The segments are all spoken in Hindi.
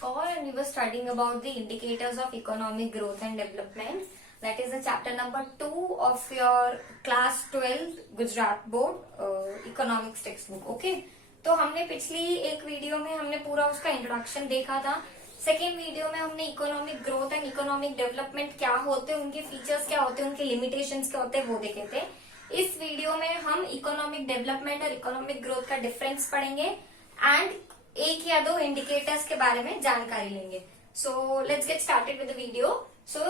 Kaur and we were studying about the indicators of economic growth and development. That is the chapter number 2 of your class 12 Gujarat board economics textbook. Okay, तो हमने पिछली एक वीडियो में हमने पूरा उसका इंट्रोडक्शन देखा था. सेकेंड वीडियो में हमने economic growth and economic development क्या होते हैं, उनके फीचर्स क्या होते हैं, उनके लिमिटेशंस क्या होते हैं वो देखे थे. इस वीडियो में हम इकोनॉमिक डेवलपमेंट और इकोनॉमिक ग्रोथ का डिफरेंस पढ़ेंगे एंड एक या दो इंडिकेटर्स के बारे में जानकारी लेंगे. So let's get started with the video. So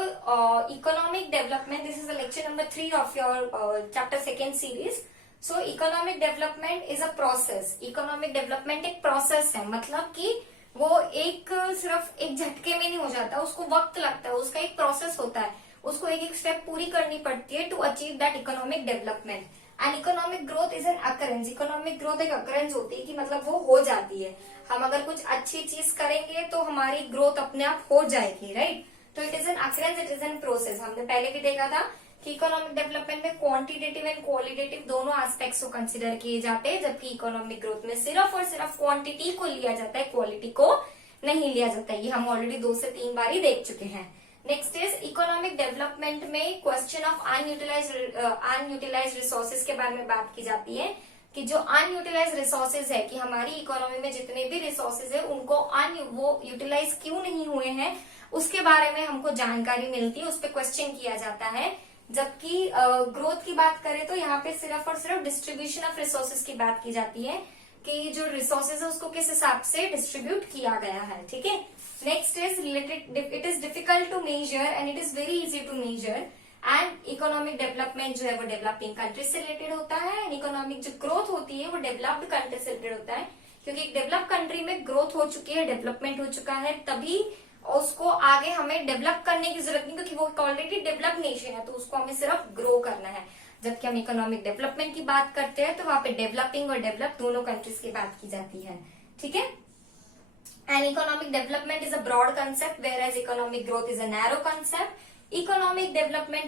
economic development, this is the lecture number 3 of your chapter second series. So economic development is a process. Economic development एक प्रोसेस है, मतलब कि वो एक सिर्फ एक झटके में नहीं हो जाता, उसको वक्त लगता है, उसका एक प्रोसेस होता है, उसको एक एक स्टेप पूरी करनी पड़ती है to achieve that economic development. And economic growth is an occurrence. Economic growth एक अकरेंस होती है कि मतलब वो हो जाती है. हम अगर कुछ अच्छी चीज करेंगे तो हमारी ग्रोथ अपने आप हो जाएगी, राइट. तो it is an occurrence, it is an process. हमने पहले भी देखा था कि इकोनॉमिक डेवलपमेंट में क्वांटिटेटिव एंड क्वालिटेटिव दोनों एस्पेक्ट्स को कंसिडर किए जाते हैं, जबकि इकोनॉमिक ग्रोथ में सिर्फ और सिर्फ क्वांटिटी को लिया जाता है, क्वालिटी को नहीं लिया जाता. ये हम ऑलरेडी 2 से 3 बार ही देख चुके हैं. नेक्स्ट इज इकोनॉमिक डेवलपमेंट में क्वेश्चन ऑफ अनयूटिलाइज्ड रिसोर्सेज के बारे में बात की जाती है कि जो अनयूटिलाइज्ड रिसोर्सेज है कि हमारी इकोनॉमी में जितने भी रिसोर्सेज है उनको वो यूटिलाइज क्यों नहीं हुए हैं उसके बारे में हमको जानकारी मिलती है, उस पर क्वेश्चन किया जाता है. जबकि ग्रोथ की बात करें तो यहाँ पे सिर्फ और सिर्फ डिस्ट्रीब्यूशन ऑफ रिसोर्सेज की बात की जाती है कि जो रिसोर्सेज है उसको किस हिसाब से डिस्ट्रीब्यूट किया गया है. ठीक है. Next is related, it is difficult to measure and it is very easy to measure. And economic development जो है वो डेवलपिंग कंट्रीज से रिलेटेड होता है एंड इकोनॉमिक जो ग्रोथ होती है वो डेवलप्ड कंट्री से रिलेटेड होता है, क्योंकि एक डेवलप कंट्री में ग्रोथ हो चुकी है, डेवलपमेंट हो चुका है, तभी उसको आगे हमें डेवलप करने की जरूरत नहीं, क्योंकि वो ऑलरेडी डेवलप नेशन है तो उसको हमें सिर्फ ग्रो करना है. जबकि हम इकोनॉमिक डेवलपमेंट की बात करते हैं तो वहां पे डेवलपिंग और डेवलप दोनों कंट्रीज की बात की जाती है. ठीक है. And economic development is a broad concept whereas economic growth is a narrow concept. Economic development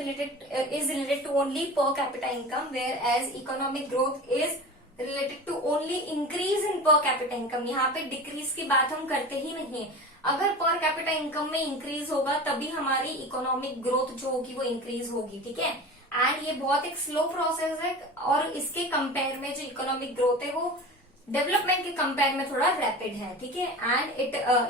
is related to only per capita income, whereas economic growth is related to only increase in per capita income. यहाँ पे डिक्रीज की बात हम करते ही नहीं. अगर पर कैपिटा इनकम में इंक्रीज होगा तभी हमारी इकोनॉमिक ग्रोथ जो होगी वो इंक्रीज होगी. ठीक है. एंड ये बहुत एक स्लो प्रोसेस है और इसके कंपेयर में जो इकोनॉमिक ग्रोथ है वो डेवलपमेंट के कंपेयर में थोड़ा रैपिड है. ठीक है. And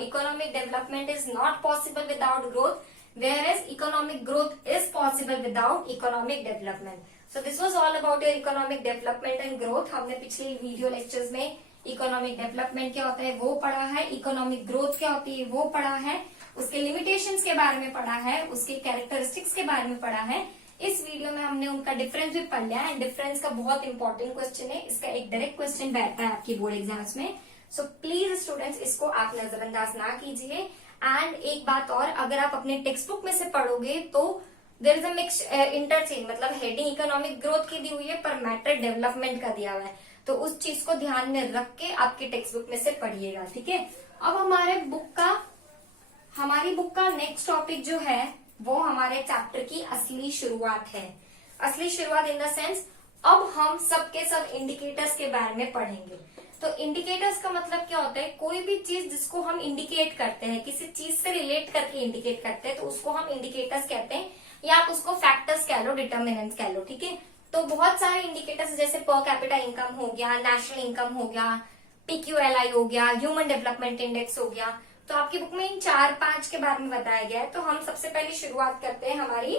economic development is not possible without growth, whereas economic growth is possible without economic development. So this was all about your economic development and growth. हमने पिछले वीडियो लेक्चर्स में इकोनॉमिक डेवलपमेंट क्या होता है वो पढ़ा है, इकोनॉमिक ग्रोथ क्या होती है वो पढ़ा है, उसके लिमिटेशंस के बारे में पढ़ा है, उसके कैरेक्टरिस्टिक्स के बारे में पढ़ा है. इस वीडियो में हमने उनका डिफरेंस भी पढ़ लिया है. डिफरेंस का बहुत इंपॉर्टेंट क्वेश्चन है, इसका एक डायरेक्ट क्वेश्चन बैठता है आपकी बोर्ड एग्जाम्स में. सो प्लीज स्टूडेंट्स इसको आप नजरअंदाज ना कीजिए. एंड एक बात और, अगर आप अपने टेक्स्ट बुक में से पढ़ोगे तो there is a mix interchange, मतलब हेडिंग इकोनॉमिक ग्रोथ की दी हुई है पर मैटर डेवलपमेंट का दिया हुआ है, तो उस चीज को ध्यान में रख के आपके टेक्स्ट बुक में से पढ़िएगा. ठीक है. अब हमारी बुक का नेक्स्ट टॉपिक जो है वो हमारे चैप्टर की असली शुरुआत है. असली शुरुआत इन द सेंस अब हम सबके सब इंडिकेटर्स के बारे में पढ़ेंगे. तो इंडिकेटर्स का मतलब क्या होता है, कोई भी चीज जिसको हम इंडिकेट करते हैं, किसी चीज से रिलेट करके इंडिकेट करते हैं तो उसको हम इंडिकेटर्स कहते हैं, या आप उसको फैक्टर्स कह लो, डिटर्मिनेंट्स कह लो. ठीक है. तो बहुत सारे इंडिकेटर्स जैसे पर कैपिटा इनकम हो गया, नेशनल इनकम हो गया, PQLI हो गया, ह्यूमन डेवलपमेंट इंडेक्स हो गया. तो आपकी बुक में इन 4-5 के बारे में बताया गया है. तो हम सबसे पहले शुरुआत करते हैं हमारी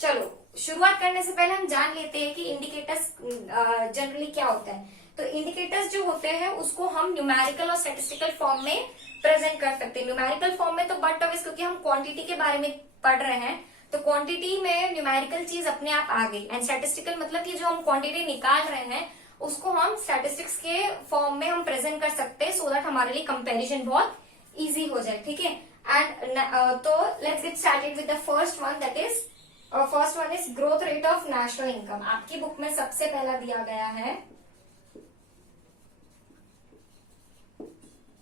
चलो शुरुआत करने से पहले हम जान लेते हैं कि इंडिकेटर्स जनरली क्या होता है. तो इंडिकेटर्स जो होते हैं उसको हम न्यूमेरिकल और स्टैटिस्टिकल फॉर्म में प्रेजेंट कर सकते हैं. न्यूमेरिकल फॉर्म में तो बट ऑब्वियस, क्योंकि हम क्वांटिटी के बारे में पढ़ रहे हैं तो क्वांटिटी में न्यूमेरिकल चीज अपने आप आ गई. एंड स्टैटिस्टिकल मतलब कि जो हम क्वांटिटी निकाल रहे हैं उसको हम स्टैटिस्टिक्स के फॉर्म में हम प्रेजेंट कर सकते हैं, सो दैट हमारे लिए कंपेरिजन बहुत इजी हो जाए. ठीक है. एंड तो let's get started with the first one, that is first one is growth rate of national income. आपकी बुक में सबसे पहला दिया गया है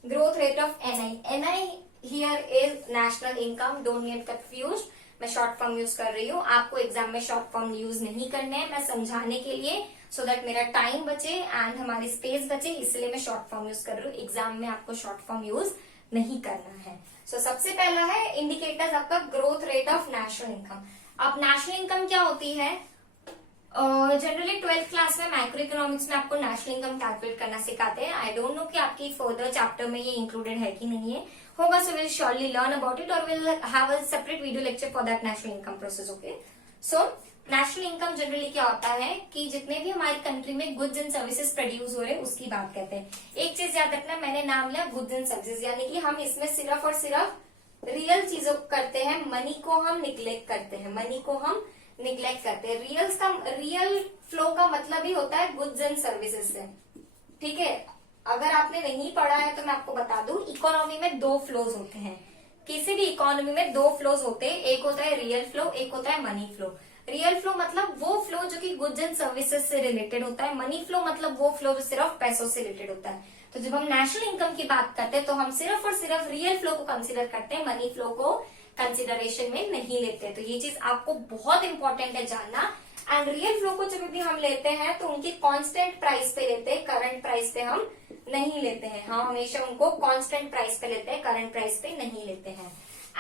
growth rate of NI. NI here is national income, don't get confused. मैं शॉर्ट फॉर्म यूज कर रही हूँ। आपको एग्जाम में शॉर्ट फॉर्म यूज नहीं करने हैं, मैं समझाने के लिए, सो दैट मेरा टाइम बचे एंड हमारी स्पेस बचे, इसलिए मैं शॉर्ट फॉर्म यूज कर रही हूँ। एग्जाम में आपको शॉर्ट फॉर्म यूज नहीं करना है। सो सबसे पहला है इंडिकेटर्स आपका growth rate of national income. अब नेशनल इनकम क्या होती है? जनरली 12th क्लास में माइक्रो इकोनॉमिक्स में आपको नेशनल इनकम कैलकुलेट करना सिखाते हैं। आई डोंट नो कि आपकी फर्दर चैप्टर में ये इंक्लूडेड है कि नहीं है, होगा, so will surely learn about it और will have a separate video lecture for that national income process. Okay, so national income generally क्या होता है कि जितने भी हमारी कंट्री में गुड्स एंड सर्विसेज प्रोड्यूस हो रहे हैं उसकी बात करते हैं। एक चीज याद रखना, मैंने नाम लिया गुड्स एंड सर्विसेज, यानी कि हम इसमें सिर्फ और सिर्फ रियल चीजों को करते हैं, मनी को हम निग्लेक्ट करते हैं, मनी को हम निग्लेक्ट करते हैं। रियल फ्लो का मतलब ही होता है गुड्स एंड सर्विसेज से, ठीक है। अगर आपने नहीं पढ़ा है तो मैं आपको बता दूं, इकोनॉमी में दो फ्लोज होते हैं। किसी भी इकोनॉमी में दो फ्लोज होते हैं, एक होता है रियल फ्लो, एक होता है मनी फ्लो। रियल फ्लो मतलब वो फ्लो जो कि गुड्स एंड सर्विसेज से रिलेटेड होता है, मनी फ्लो मतलब वो फ्लो जो सिर्फ पैसों से रिलेटेड होता है। तो जब हम नेशनल इनकम की बात करते हैं तो हम सिर्फ और सिर्फ रियल फ्लो को कंसिडर करते हैं, मनी फ्लो को कंसिडरेशन में नहीं लेते। तो ये चीज आपको बहुत इंपॉर्टेंट है जानना। एंड रियल फ्लो को जब भी हम लेते हैं तो उनकी कांस्टेंट प्राइस पे लेते हैं, करंट प्राइस पे हम नहीं लेते हैं। हम हमेशा उनको कांस्टेंट प्राइस पे लेते हैं, करंट प्राइस पे नहीं लेते हैं।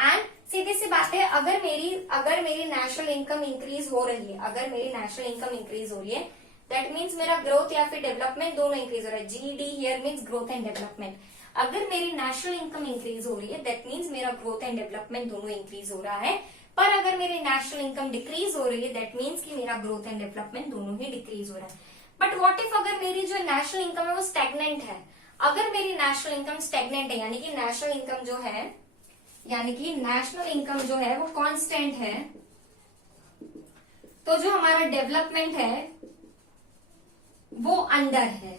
एंड सीधी सी बात है, अगर मेरी नेशनल इनकम इंक्रीज हो रही है, अगर मेरी नेशनल इनकम इंक्रीज हो रही है, दैट मीन्स मेरा ग्रोथ या फिर डेवलपमेंट दोनों इंक्रीज हो रहा है। GD here means growth and development. अगर मेरी नेशनल इनकम इंक्रीज हो रही है दैट मीन्स मेरा ग्रोथ एंड डेवलपमेंट दोनों इंक्रीज हो रहा है। पर अगर मेरी नेशनल इनकम डिक्रीज हो रही है दैट मीन्स कि मेरा ग्रोथ एंड डेवलपमेंट दोनों ही डिक्रीज हो रहा है। बट व्हाट इफ अगर मेरी जो नेशनल इनकम है वो स्टैग्नेंट है? अगर मेरी नेशनल इनकम स्टैग्नेंट है, यानी कि नेशनल इनकम जो है वो कांस्टेंट है, तो जो हमारा डेवलपमेंट है वो अंडर है।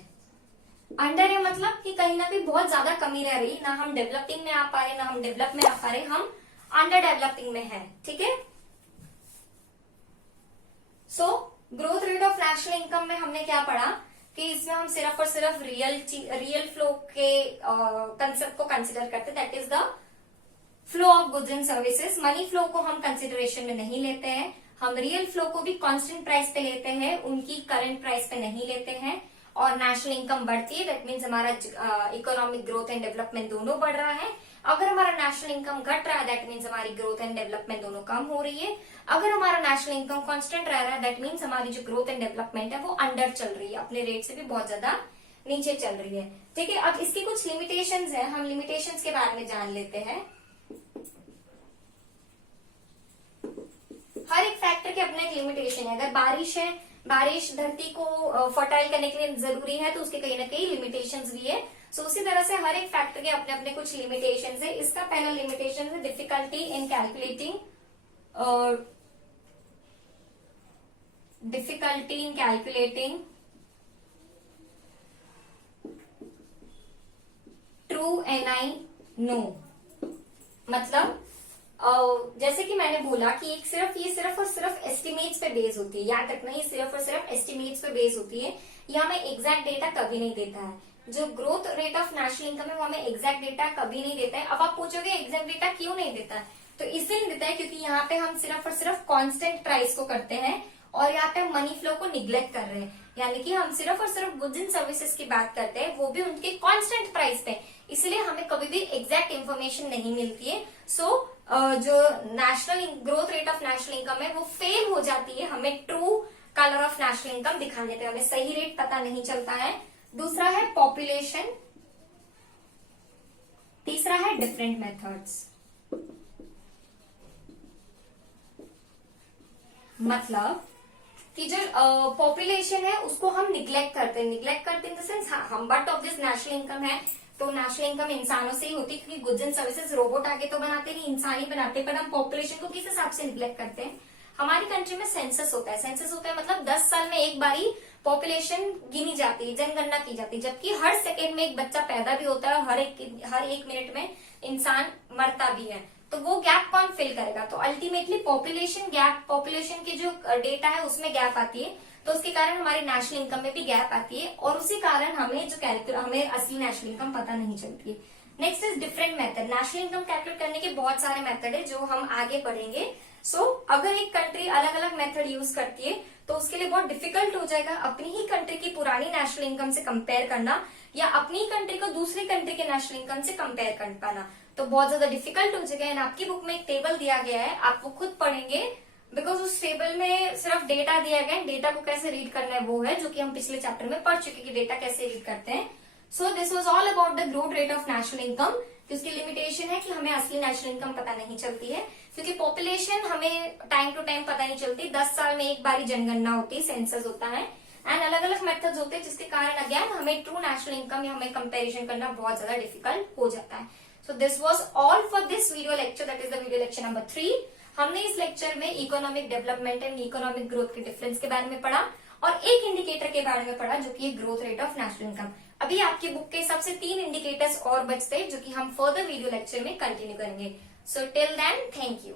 अंडर है मतलब कि कहीं ना कहीं बहुत ज्यादा कमी रह रही, ना हम डेवलपिंग में आ पा रहे, ना हम डेवलप में आ पा रहे, हम अंडर डेवलपिंग में है, ठीक है। So growth rate of national income में हमने क्या पढ़ा कि इसमें हम सिर्फ और सिर्फ रियल फ्लो के कंसेप्ट को कंसिडर करते, that is the flow of goods and services. Money flow को हम कंसिडरेशन में नहीं लेते हैं। हम रियल फ्लो को भी कांस्टेंट प्राइस पे लेते हैं, उनकी करंट प्राइस पे नहीं लेते हैं। और नेशनल इनकम बढ़ती है दैट मीन्स हमारा इकोनॉमिक ग्रोथ एंड डेवलपमेंट दोनों बढ़ रहा है। अगर हमारा नेशनल इनकम घट रहा है दैट मीन्स हमारी ग्रोथ एंड डेवलपमेंट दोनों कम हो रही है। अगर हमारा नेशनल इनकम कांस्टेंट रह रहा है दैट मीन्स हमारी जो ग्रोथ एंड डेवलपमेंट है वो अंडर चल रही है, अपने रेट से भी बहुत ज्यादा नीचे चल रही है, ठीक है। अब इसकी कुछ लिमिटेशंस है, हम लिमिटेशंस के बारे में जान लेते हैं। हर एक फैक्टर के अपने एक लिमिटेशन है। अगर बारिश धरती को फर्टाइल करने के लिए जरूरी है तो उसके कहीं ना कहीं लिमिटेशंस भी है। सो उसी तरह से हर एक फैक्टर के अपने अपने कुछ लिमिटेशंस है। इसका पहला लिमिटेशन है difficulty in calculating true NI no. मतलब जैसे कि मैंने बोला कि ये सिर्फ और सिर्फ एस्टिमेट्स पे बेस होती है। याद रखना, ये सिर्फ और सिर्फ एस्टिमेट्स पे बेस होती है, ये हमें एग्जैक्ट डेटा कभी नहीं देता है। जो growth rate of national income है वो हमें एग्जैक्ट डेटा कभी नहीं देता है। अब आप पूछोगे एग्जैक्ट डेटा क्यों नहीं देता है, तो इसलिए नहीं देता है क्योंकि यहाँ पे हम सिर्फ और सिर्फ कांस्टेंट प्राइस को करते हैं और यहाँ पे मनी फ्लो को निग्लेक्ट कर रहे हैं। यानी कि हम सिर्फ और सिर्फ गुड्स एंड सर्विसेज की बात करते हैं, वो भी उनके कांस्टेंट प्राइस पे, इसलिए हमें कभी भी एग्जैक्ट इन्फॉर्मेशन नहीं मिलती है। सो जो national growth rate of national income है वो फेल हो जाती है हमें true colour of national income दिखाने पे, हमें सही रेट पता नहीं चलता है। दूसरा है पॉपुलेशन, तीसरा है डिफरेंट मेथड्स। मतलब कि जो पॉपुलेशन है उसको हम निग्लेक्ट करते हैं इन द सेंस हम but of this national income है तो नेशनल इनकम इंसानों से ही होती है, क्योंकि गुड्स एंड सर्विसेज रोबोट आगे तो बनाते नहीं, इंसान ही बनाते, पर हम पॉपुलेशन को किस हिसाब से निग्लेक्ट करते हैं। हमारी कंट्री में सेंसस होता है मतलब 10 साल में एक बारी पॉपुलेशन गिनी जाती है, जनगणना की जाती है, जबकि हर सेकेंड में एक बच्चा पैदा भी होता है और हर एक मिनट में इंसान मरता भी है। तो वो गैप कौन फिल करेगा? तो अल्टीमेटली पॉपुलेशन की जो डेटा है उसमें गैप आती है, तो उसके कारण हमारी नेशनल इनकम में भी गैप आती है और उसी कारण हमें असली नेशनल इनकम पता नहीं चलती है। Next is different method. National income calculate करने के बहुत सारे मेथड है जो हम आगे पढ़ेंगे। सो अगर एक कंट्री अलग अलग मेथड यूज करती है तो उसके लिए बहुत डिफिकल्ट हो जाएगा अपनी ही कंट्री की पुरानी नेशनल इनकम से कंपेयर करना या अपनी कंट्री को दूसरी कंट्री के नेशनल इनकम से कंपेयर कर पाना, तो बहुत ज्यादा डिफिकल्ट हो जाएगा। एंड आपकी बुक में एक टेबल दिया गया है, आप वो खुद पढ़ेंगे बिकॉज उस टेबल में सिर्फ डेटा दिया गया है, डेटा को कैसे रीड करना है वो है जो कि हम पिछले चैप्टर में पढ़ चुके कि डेटा कैसे रीड करते हैं। So this was all about the growth rate of national income. उसकी लिमिटेशन है कि हमें असली नेशनल इनकम पता नहीं चलती है क्योंकि पॉपुलेशन हमें टाइम टू टाइम पता नहीं चलती, 10 साल में एक बारी जनगणना होती है, सेंसस होता है एंड अलग अलग मेथड्स होते हैं जिसके कारण अगेन हमें ट्रू नेशनल इनकम या हमें कंपैरिजन करना बहुत ज्यादा डिफिकल्ट हो जाता है। So this was all for this video lecture, that is the video lecture number 3। हमने इस लेक्चर में economic development and economic growth के डिफरेंस के बारे में पढ़ा और एक इंडिकेटर के बारे में पढ़ा जो कि growth rate of national income. अभी आपकी बुक के हिसाब से 3 इंडिकेटर्स और बचते हैं जो कि हम फर्दर वीडियो लेक्चर में कंटिन्यू करेंगे। So till then thank you.